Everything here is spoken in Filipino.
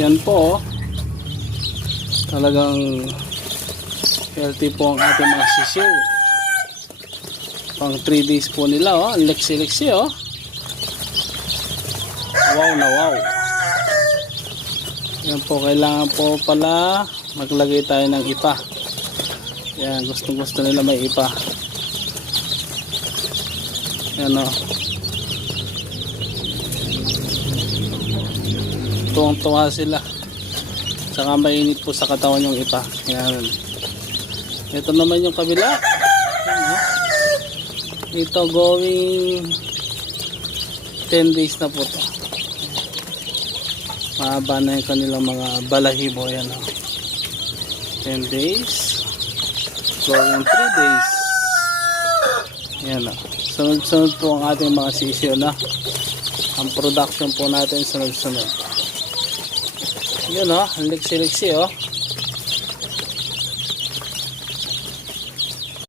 Yan po, oh. Talagang healthy po ang ating mga sisiw. Pang 3 days po nila, oh. Ang leksi-leksi, oh. Wow na wow. Yan po, kailangan po pala maglagay tayo ng ipa. Yan, gustong-gusto nila may ipa. Yan, oh. Tuwang-tuwa sila. Saka mainit po sa katawan yung ipa. Yan. Ito naman yung kabila. Yan, oh. Ito going 10 days na po to. Mahaba na yung kanilang mga balahibo. Yan, oh. 10 days. Going 3 days. Yan, oh. Sunod-sunod po ang ating mga sisyo na. Ang production po natin sunod-sunod. Yan, oh. Ang liksi-liksi, oh.